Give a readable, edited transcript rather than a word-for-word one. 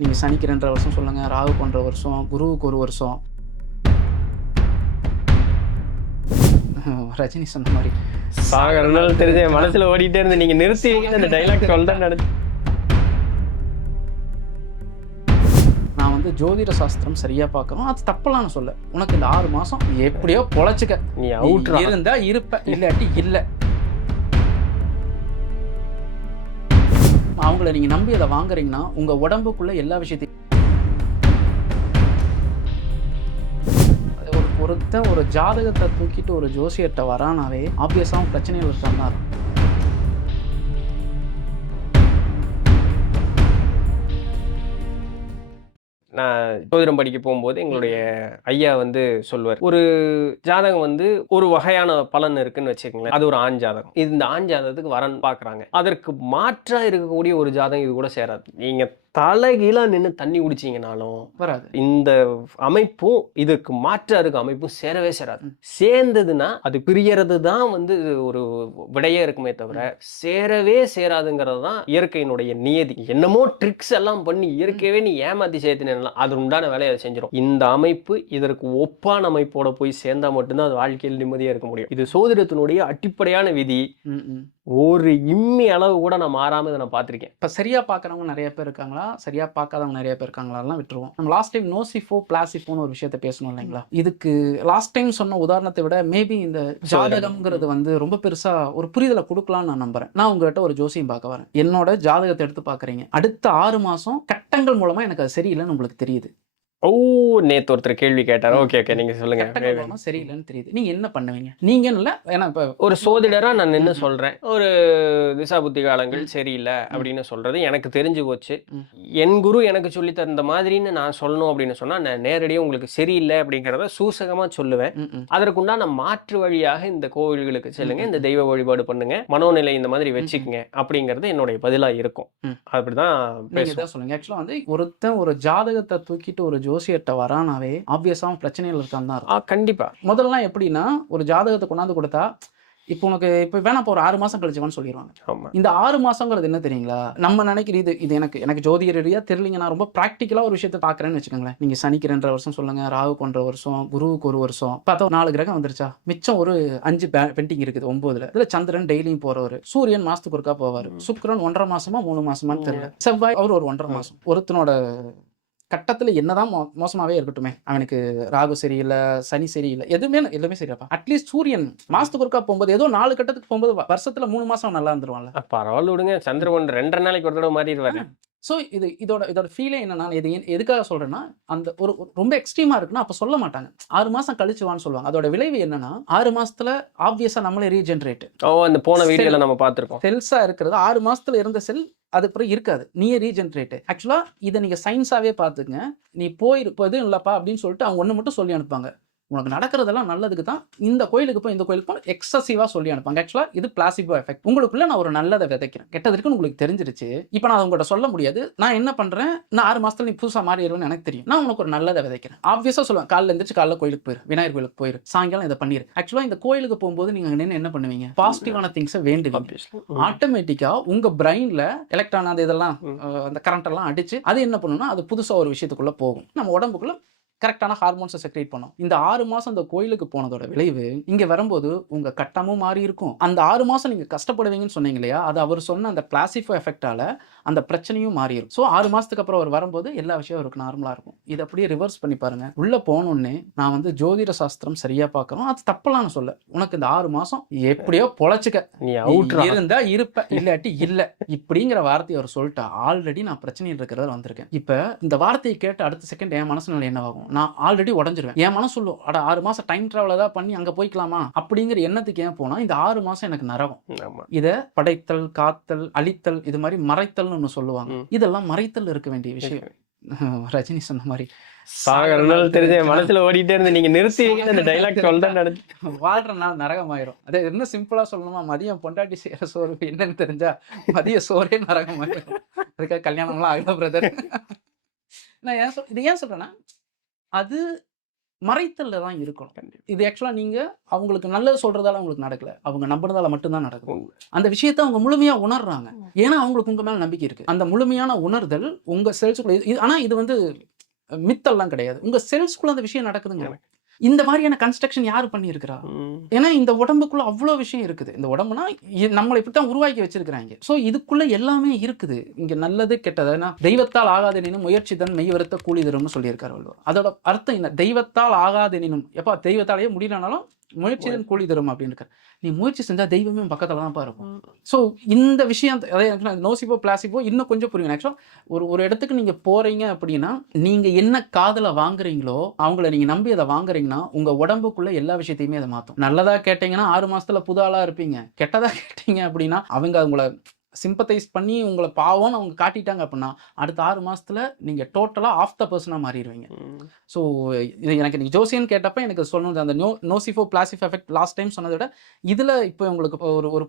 நீங்க சனிக்கு 2.5 வருஷம் சொல்லுங்க, ராகுக்கு 1.5 வருஷம், குருவுக்கு 1 வருஷம். ரஜினி சொன்ன மாரி சாகரனாலும் தெரிஞ்ச என் மனசுல ஓடிட்டே இருந்து நீங்க நிறுத்துவீங்கன்னு அந்த டைலாக் சொல்றேன்னு நினைச்சு. நான் வந்து ஜோதிட சாஸ்திரம் சரியா பார்க்கணும். அது தப்பெல்லாம் நான் சொல்ல. உனக்கு இந்த 6 மாசம் எப்படியோ பொழைச்சுக்க. நீ அவுட்ரா. இருந்தா இருப்ப, இல்லாட்டி இல்ல. அவங்கள நீங்க நம்பி அதை வாங்குறீங்கன்னா உங்க உடம்புக்குள்ள எல்லா விஷயத்தையும் ஒருத்தன் ஒரு ஜாதகத்தை தூக்கிட்டு ஒரு ஜோசியர்கிட்ட வரானாவே ஆப்வியஸா பிரச்சனைகள் இருக்கான்னு தான். நான் ஜோதிடம் படிக்க போகும்போது எங்களுடைய ஐயா வந்து சொல்லுவார், ஒரு ஜாதகம் வந்து ஒரு வகையான பலன் இருக்குன்னு வச்சுக்கோங்களேன். அது ஒரு ஆண் ஜாதகம். இந்த ஆண் ஜாதகத்துக்கு வரன் பார்க்குறாங்க. அதற்கு மாற்றா இருக்கக்கூடிய ஒரு ஜாதகம் இது கூட சேராது. நீங்க தலைகீழா நின்று தண்ணி குடிச்சிங்கனாலும் வராது. இந்த அமைப்பும் இதுக்கு மாற்றா இருக்க அமைப்பும் சேரவே சேராது. சேர்ந்ததுன்னா அது பிரியறது தான் வந்து ஒரு விடையே இருக்குமே தவிர சேரவே சேராதுங்கிறது தான் இயற்கையினுடைய நியதி. என்னமோ ட்ரிக்ஸ் எல்லாம் பண்ணி இயற்கையவே நீ ஏமாத்தி சேர்த்தினா அது உண்டான வேலையை அதை செஞ்சிடும். இந்த அமைப்பு இதற்கு ஒப்பான அமைப்போட போய் சேர்ந்தா மட்டும்தான் அது வாழ்க்கையில் நிம்மதியா இருக்க முடியும். இது சோதிடத்தினுடைய அடிப்படையான விதி. ஒரு இம்மி அளவு கூட நான் மாறாம இதை நான் பார்த்திருக்கேன். இப்போ சரியா பார்க்குறவங்க நிறைய பேர் இருக்காங்களா, சரியா பார்க்காதவங்க நிறைய பேர் இருக்காங்களாலாம் விட்டுருவோம். நம்ம லாஸ்ட் டைம் நோசிஃபோ பிளாசிஃபோன்னு ஒரு விஷயத்த பேசணும் இல்லைங்களா? இதுக்கு லாஸ்ட் டைம் சொன்ன உதாரணத்தை விட மேபி இந்த ஜாதகம்ங்கிறது வந்து ரொம்ப பெருசா ஒரு புரிதலை கொடுக்கலாம்னு நான் நம்புறேன். நான் உங்ககிட்ட ஒரு ஜோசியம் பார்க்க வரேன். என்னோட ஜாதகத்தை எடுத்து பார்க்குறீங்க. அடுத்த 6 மாசம் கட்டங்கள் மூலமா எனக்கு அது சரியில்லைன்னு உங்களுக்கு தெரியுது. ஓ, நேத்து ஒருத்தர் கேள்வி கேட்டார். ஓகே ஓகே, நீங்க சொல்லுங்க. சரியில்லைன்னு தெரியுது. நீங்க என்ன பண்ணுவீங்க? நீங்க இல்ல, ஏன்னா இப்ப ஒரு சோதிடரா நான் என்ன சொல்றேன், ஒரு திசா புத்தி காலங்கள் சரியில்லை அப்படின்னு சொல்றது எனக்கு தெரிஞ்சு போச்சு. என் குரு எனக்கு சொல்லி தந்த மாதிரின்னு நான் சொல்லணும் அப்படின்னு சொன்னா நான் நேரடியாக உங்களுக்கு சரியில்லை அப்படிங்கிறத சூசகமா சொல்லுவேன். அதற்குண்டான மாற்று வழியாக இந்த கோவில்களுக்கு செல்லுங்க, இந்த தெய்வ வழிபாடு பண்ணுங்க, மனோநிலை இந்த மாதிரி வச்சுக்கங்க அப்படிங்கிறது என்னுடைய பதிலா இருக்கும். அப்படிதான் சொல்லுங்க. ஆக்சுவலா வந்து ஒருத்தன் ஒரு ஜாதகத்தை தூக்கிட்டு ஒரு ஜோசியர்கிட்ட வரானாவே ஆப்வியஸா பிரச்சனைகள் இருக்கான்னு தான். கண்டிப்பா. முதல்லாம் எப்படின்னா ஒரு ஜாதகத்தை கொண்டாந்து கொடுத்தா இப்போ உனக்கு இப்போ வேணா இப்போ ஒரு 6 மாசம் கழிச்சுவான்னு சொல்லிடுவாங்க. இந்த 6 மாசங்கிறது என்ன தெரியுங்களா? நம்ம நினைக்கிறது இது எனக்கு ஜோதிட ரீதியா தெரியலங்க. நான் ரொம்ப ப்ராக்டிக்கலா ஒரு விஷயத்தை பார்க்குறேன்னு வச்சுக்கோங்களேன். நீங்க சனிக்கு 2.5 வருஷம் சொல்லுங்க, ராகுக்கு 1.5 வருஷம், குருவுக்கு 1 வருஷம். பார்த்தா 4 கிரகம் வந்துருச்சா, மிச்சம் ஒரு 5 பெண்டிங் இருக்குது 9ல. இதுல சந்திரன் டெய்லியும் போறவர், சூரியன் மாசத்துக்கு ஒருக்கா போவார், சுக்கிரன் 1.5 மாசமா 3 மாசமான்னு தெரியல, செவ்வாய் அவர் ஒரு 1.5 மாசம். ஒருத்தனோட கட்டத்தில் என்னதான் மோசமாகவே இருக்கட்டுமே, அவனுக்கு ராகு சரியில்லை, சனி சரியில்லை, எதுவுமே சரியாப்பா. அட்லீஸ்ட் சூரியன் மாசத்துக்கு ஒருக்கா போகும்போது ஏதோ 4 கட்டத்துக்கு போகும்போது வருஷத்துல 3 மாசம் நல்லா இருந்துருவான்ல. பரவாயில்ல விடுங்க, சந்திரன் 2 நாளைக்கு ஒரு தடவை மாறிடுவாரு. ஸோ இதோட ஃபீலே என்னன்னா, இது எதுக்காக சொல்றேன்னா, அந்த ஒரு ரொம்ப எக்ஸ்ட்ரீமா இருக்குன்னா அப்போ சொல்ல மாட்டாங்க. 6 மாசம் கழிச்சுவான்னு சொல்லுவாங்க. அதோட விளைவு என்னன்னா 6 மாசத்துல ஆப்வியஸா நம்மளே ரீஜென்ரேட். அந்த போன வீடியோல நம்ம பார்த்திருக்கோம். செல்ஸா இருக்கிறது 6 மாசத்துல இருந்த செல் அதுக்கப்புறம் இருக்காது, நீயே ரீஜென்ரேட். ஆக்சுவலா இதை நீங்க சயின்ஸாவே பார்த்துங்க. நீ இப்போ எதுவும் இல்லப்பா அப்படின்னு சொல்லிட்டு அவங்க ஒன்று மட்டும் சொல்லி அனுப்பாங்க. உனக்கு நடக்கிறதெல்லாம் நல்லதுக்கு தான், இந்த கோயிலுக்கு போய் இந்த கோயிலுக்கு போய் எக்ஸசிவா சொல்லி அனுப்பாங்க. ஆக்சுவலா இது பிளாசிபோ எஃபெக்ட். உங்களுக்குள்ள நான் ஒரு நல்லதை விதைக்கிறேன், கெட்டது இருக்குன்னு உங்களுக்கு தெரிஞ்சிருச்சு. இப்போ நான் உங்கள்கிட்ட சொல்ல முடியாது. நான் என்ன பண்றேன், நான் 6 மாசத்துல நீ புதுசா மாறிடுவேன்னு எனக்கு தெரியும். நான் உனக்கு ஒரு நல்லதை விதைக்கிறேன். ஆப்வியஸா சொல்லுவேன், காலைல எழுந்திரிச்சு காலைல கோயிலுக்கு போயிரு, விநாயகர் கோயிலுக்கு போயிரு, சாயங்காலம் இதை பண்ணிரு. ஆக்சுவலா இந்த கோயிலுக்கு போகும்போது நீங்க நின்று என்ன பண்ணுவீங்க, பாசிட்டிவான திங்ஸை வேண்டுவீங்க. ஆட்டோமேட்டிக்கா உங்க பிரெயின்ல எலக்ட்ரான் அது இதெல்லாம் அந்த கரண்ட் எல்லாம் அடிச்சு அது என்ன பண்ணுன்னா அது புதுசா ஒரு விஷயத்துக்குள்ள போகும். நம்ம உடம்புக்குள்ள கரெக்டான ஹார்மோன்ஸை செக்ரேட் பண்ணும். இந்த 6 மாசம் அந்த கோயிலுக்கு போனதோட விளைவு இங்க வரும்போது உங்க கட்டமும் மாறி இருக்கும். அந்த 6 மாசம் நீங்க கஷ்டப்படுவீங்கன்னு சொன்னீங்க இல்லையா, அது அவர் சொன்ன அந்த பிளாசிபோ எஃபெக்டால அந்த பிரச்சனையும் மாறி இருக்கும். ஸோ 6 மாசத்துக்கு அப்புறம் அவர் வரும்போது எல்லா விஷயம் அவருக்கு நார்மலா இருக்கும். இதை அப்படியே ரிவர்ஸ் பண்ணி பாருங்க. உள்ள போனோடனே நான் வந்து ஜோதிட சாஸ்திரம் சரியா பார்க்கணும், அது தப்பெல்லாம் நான் சொல்ல. உனக்கு இந்த 6 மாசம் எப்படியோ பொழைச்சுக்க, நீ இருந்தா இருப்ப, இல்லாட்டி இல்ல இப்படிங்கிற வார்த்தையை அவர் சொல்லிட்டா ஆல்ரெடி நான் பிரச்சனையில் இருக்கிறத வந்திருக்கேன். இப்ப இந்த வார்த்தையை கேட்டு அடுத்த செகண்ட் என் மனசுல என்னவாகும், நான் ஆல்ரெடி உடஞ்சிருவேன். என் மனசு சொல்லும், அட 6 மாசம் டைம் டிராவல் ஏதாவது பண்ணி அங்க போய்க்கலாமா அப்படிங்கிற எண்ணத்துக்கு ஏன் போனா இந்த 6 மாசம் எனக்கு நரகம். இத படைத்தல், காத்தல், அழித்தல், இது மாதிரி மறைத்தல்னு ஒண்ணு சொல்லுவாங்க. இதெல்லாம் மறைத்தல் இருக்க வேண்டிய விஷயம். ரஜினி சொன்ன மாதிரி சாகரனாலும் தெரிஞ்ச என் மனசுல ஓடிட்டே இருந்து நீங்க நிறுத்துவீங்கன்னு அந்த டைலாக் சொல்றேன்னு நினைச்சு. வாழ்ற நாள் நரகமாயிரும். அது என்ன சிம்பிளா சொல்லணுமா, மதியம் பொண்டாட்டி செய்யற சோறு என்னன்னு தெரிஞ்சா மதிய சோறே நரகமாயிரும். அதுக்காக கல்யாணம்லாம் ஆகல பிரதர். நான் இது ஏன் சொல்றேன்னா, அது மறைத்தல்ல தான் இருக்கணும். இது ஆக்சுவலா நீங்க அவங்களுக்கு நல்லது சொல்றதால அவங்களுக்கு நடக்கல. அவங்க நம்புறதால மட்டும் தான் நடக்குது. அந்த விஷயத்த அவங்க முழுமையா உணர்றாங்க. ஏன்னா அவங்களுக்கு உங்க மேல நம்பிக்கை இருக்கு. அந்த முழுமையான உணர்தல் உங்க செல்ஸ்க்குள்ள ஆனா இது வந்து மித்தெல்லாம் கிடையாது. உங்க செல்ஸ்க்குள்ள அந்த விஷயம் நடக்குதுங்க. இந்த மாதிரியான கன்ஸ்ட்ரக்ஷன் யாரு பண்ணியிருக்கிறா? ஏன்னா இந்த உடம்புக்குள்ள அவ்வளோ விஷயம் இருக்குது. இந்த உடம்புனா நம்மளை இப்படித்தான் உருவாக்கி வச்சிருக்கிறாங்க. ஸோ இதுக்குள்ள எல்லாமே இருக்குது. இங்க நல்லது கெட்டது. ஏன்னா தெய்வத்தால் ஆகாதெனினும் முயற்சிதன் மெய் வருத்த கூலி தரும்னு சொல்லியிருக்காரு வள்ளுவர். அதோட அர்த்தம் என்ன? தெய்வத்தால் ஆகாதெனினும் எப்பா தெய்வத்தாலேயே முடியலனாலும் முயற்சிதன் கூலி தரும் அப்படின்னு இருக்காரு. நீ முயற்சி செஞ்சா தெய்வமே பக்கத்துல தான் இருக்கும். ஸோ இந்த விஷயம் நோசிபோ பிளாசிபோ இன்னும் கொஞ்சம் புரியும். ஆக்சுவலா ஒரு இடத்துக்கு நீங்க போறீங்க அப்படின்னா நீங்க என்ன காதுல வாங்குறீங்களோ அவங்கள நீங்க நம்பி அதை வாங்குறீங்கன்னா உங்க உடம்புக்குள்ள எல்லா விஷயத்தையுமே அதை மாற்றும். நல்லதா கேட்டீங்கன்னா 6 மாசத்துல புது ஆளா இருப்பீங்க. கெட்டதா கேட்டீங்க அப்படின்னா அவங்க உங்களை சிம்பத்தைஸ் பண்ணி உங்களை பாவம்னு அவங்க காட்டிட்டாங்க அப்படின்னா அடுத்த 6 மாசத்துல நீங்க டோட்டலா ஆஃப் த பர்சனா மாறிடுவீங்க. ஸோ இது எனக்கு நீங்க ஜோசியன் கேட்டப்ப எனக்கு சொல்லணும் அந்த நோசிஃபோ பிளாசிஃபோ எஃபெக்ட் லாஸ்ட் டைம் சொன்னதை விட இதுல இப்போ உங்களுக்கு ஒரு